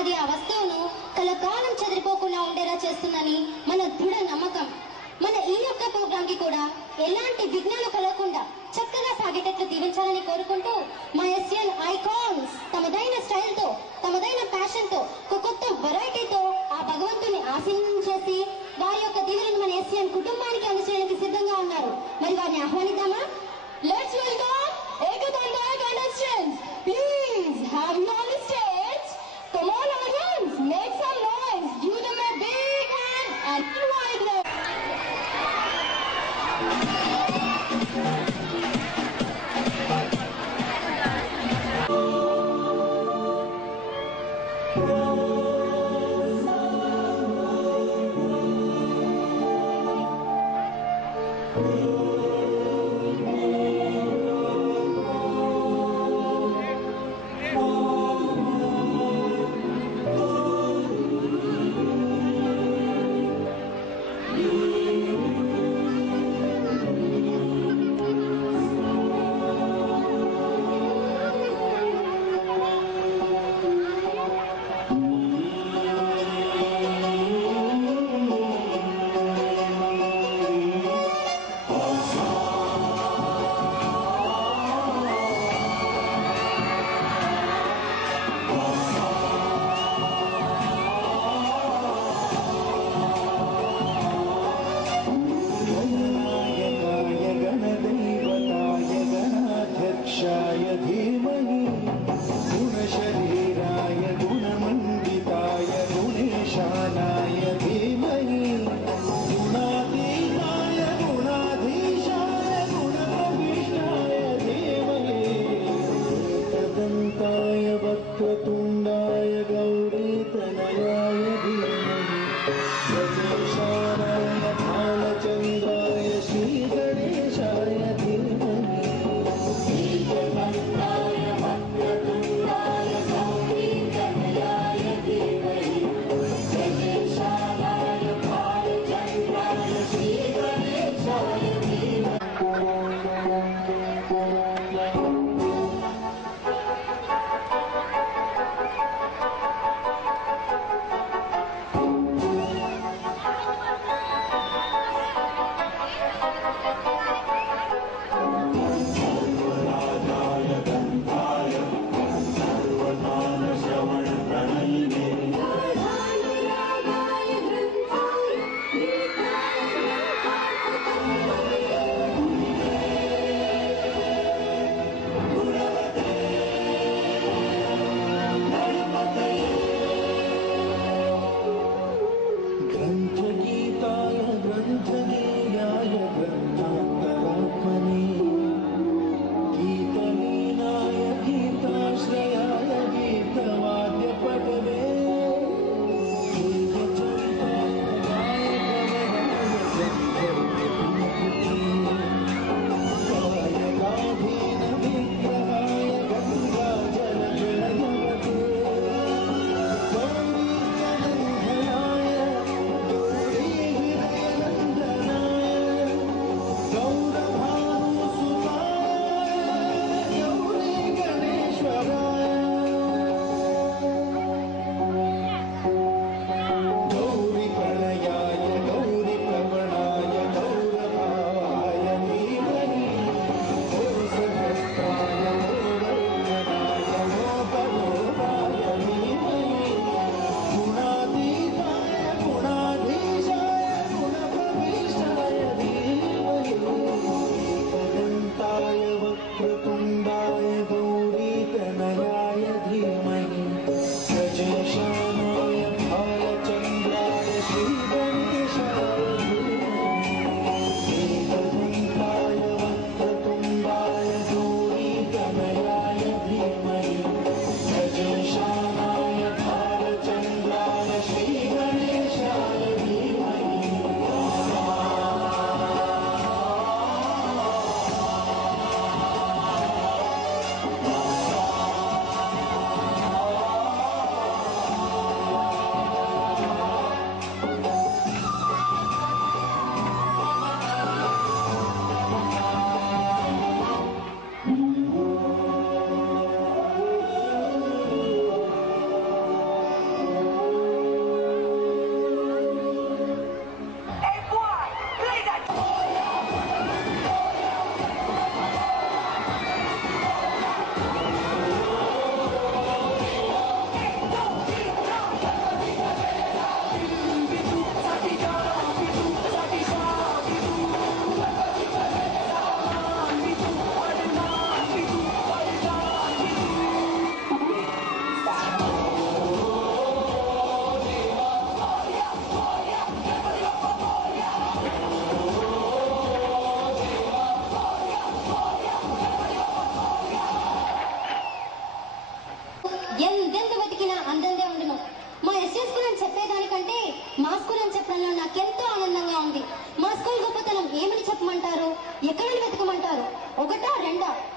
అది ఆ వస్తువును కలకాలం చెదిరిపోకుండా ఉండేలా చేస్తుందని మన దృఢ నమ్మకం. మన ఈ యొక్క ప్రోగ్రామ్ కి కూడా ఎలాంటి విఘ్నాలు కలగకుండా చక్కగా సాగేటట్లు దీవించాలని కోరుకుంటూ మా ఎస్ఎన్ ఐకాన్స్ తమదైన స్టైల్ తో, తమదైన ప్యాషన్ తో, ఒక కొత్త వెరైటీతో ఆ భగవంతుని ఆశీర్వదించేసి వారి యొక్క దీవెనను మన ఎస్ఎన్ కుటుంబానికి అందజేయడానికి సిద్ధంగా ఉన్నారు. మరి వారిని ఆహ్వానిద్దామా? లెట్స్ వెల్కమ్ ఏకదండ contestants. Please have you on the stage. Come on audience, make some noise, give them a big hand and invite them.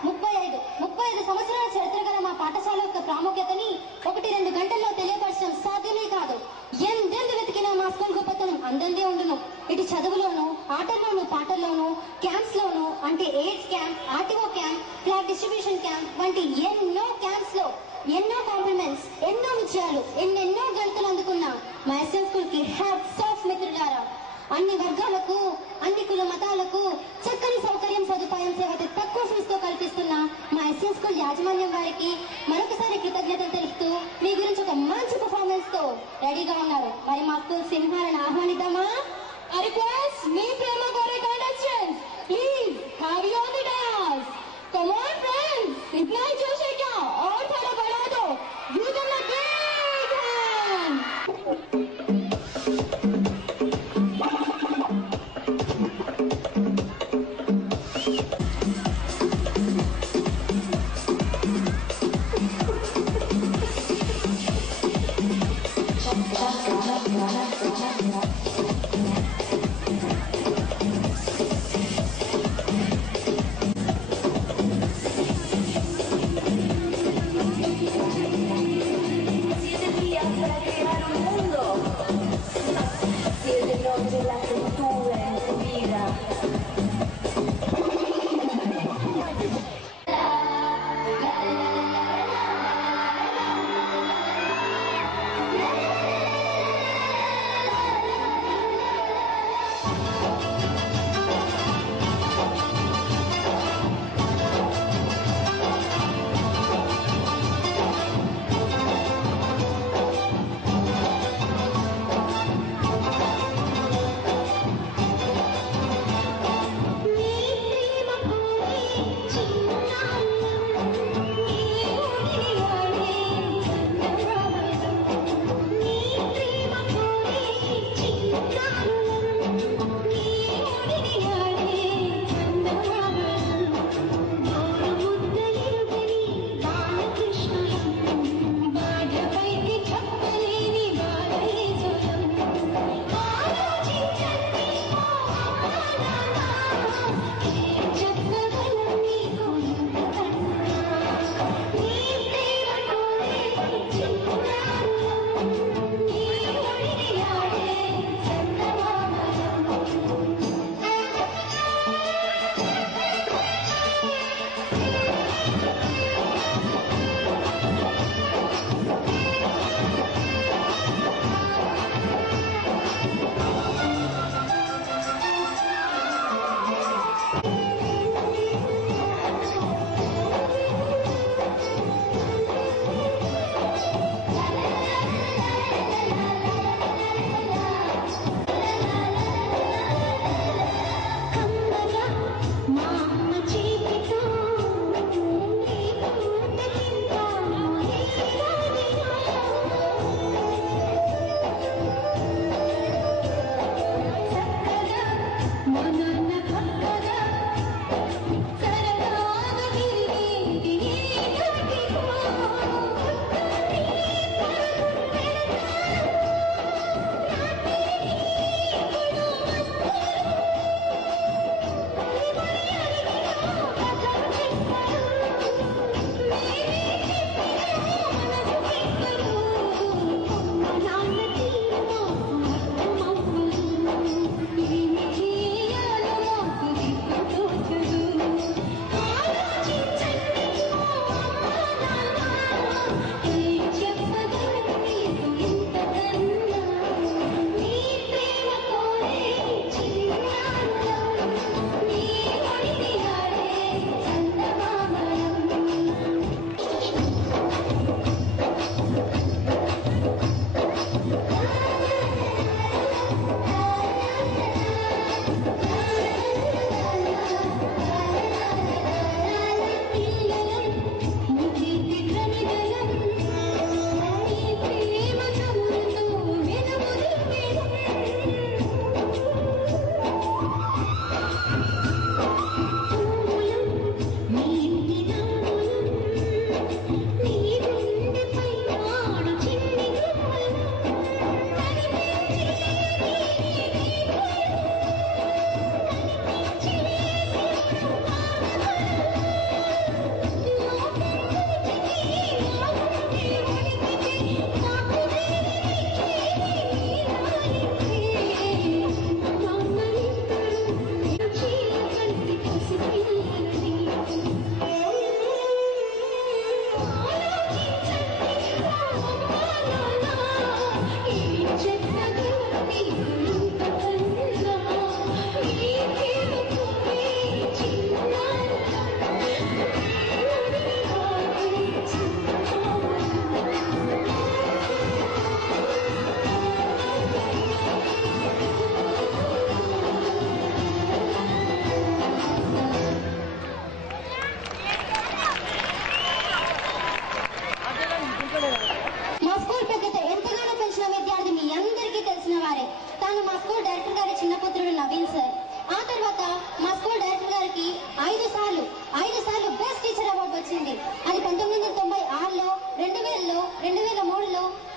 35 సంవత్సరాల చరిత్ర గల మా పాఠశాల యొక్క ప్రాముఖ్యతని 1-2 గంటల్లో తెలియపరచడం సాధ్యమే కాదు. ఎందెందు వెతికినా మా స్కూల్ గొప్పతనం అందందే ఉండును. ఇటు చదువులోను, ఆటల్లోను, పాటల్లోను, క్యాంప్స్ లోను, అంటే AIDS camp, RTO camp, flag distribution camp వంటి ఎన్నో క్యాంప్స్ లో ఎన్నో కాంప్లిమెంట్స్, ఎన్నో విజయాలు, ఎన్నెన్నో గంటలు అందుకున్న మా ఎస్ఎం స్కూల్ కి హ్యాట్స్ ఆఫ్ మిత్రులారా. అన్ని వర్గాలకు, అన్ని కుల మతాలకు చక్కని సౌకర్యం, సదుపాయం, సేవతో తక్కువ ఫీజుతో కల్పిస్తున్న మా ఎస్ఎం స్కూల్ యాజమాన్యం వారికి మరొకసారి కృతజ్ఞతలు తెలుపుతూ మీ గురించి ఒక మంచి పర్ఫార్మెన్స్ తో రెడీగా ఉన్నారు. మరి మా school సింహాలను ఆహ్వానిద్దామా? I request me Prema Gore contestants, please have you on the dance. Come on friends, इतना ही जोश है क्या? और थोड़ा बढ़ा दो. You can a big hand.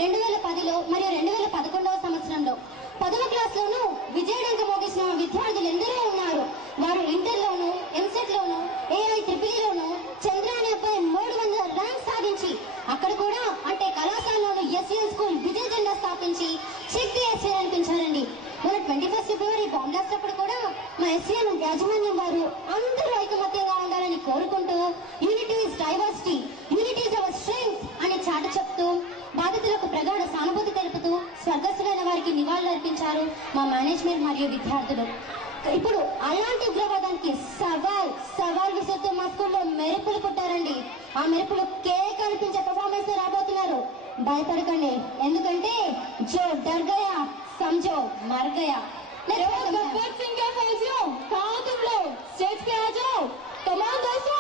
2010లో మరియు 2011వ సంవత్సరంలో 10వ క్లాస్లోనూ విజయడంక మోగించిన విద్యార్థులు ఎందరో ఉన్నారు. వారు ఇంటర్లోను, ఎంసెట్లోను, AI-EEEలోను చంద్రాని అబ్బాయి 300 ర్యాంక్ సాధించి అక్కడ కూడా అంటే కళాశాలలోను SEN స్కూల్ విజయ జెండా స్థాపించి చెక్ ది అనిపించారండి. మన 21 ఫిబ్రవరి బాంబ్ బ్లాస్ట్ అప్పుడు కూడా మా SEN యాజమాన్యం వారు అందరూ ఐకమత్యంగా ఉండాలని కోరుకుంటూ unity is diversity, unity is our strength అని చాటి చెప్తూ బాధితులకు ప్రగాఢ సానుభూతి తెలుపుతూ స్వర్గస్థులైన వారికి నివాళులు అర్పించారు మా మేనేజ్మెంట్ మరియు విద్యార్థులు. ఇప్పుడు అలాంటి ఉగ్రవాదానికి సవాల్ విసురుతూ మా స్కూల్లో మెరుపులు పుట్టారండి. ఆ మెరుపులు కేక్ అనిపించే పర్ఫార్మెన్స్ రాబోతున్నారు. భయపడకండి, ఎందుకంటే జో డర్ గయా समझो मर गया। गब्बर सिंह क्या फौजियों, कहाँ तुम लोग? स्टेज पे आ जाओ। कमान दोस्तों।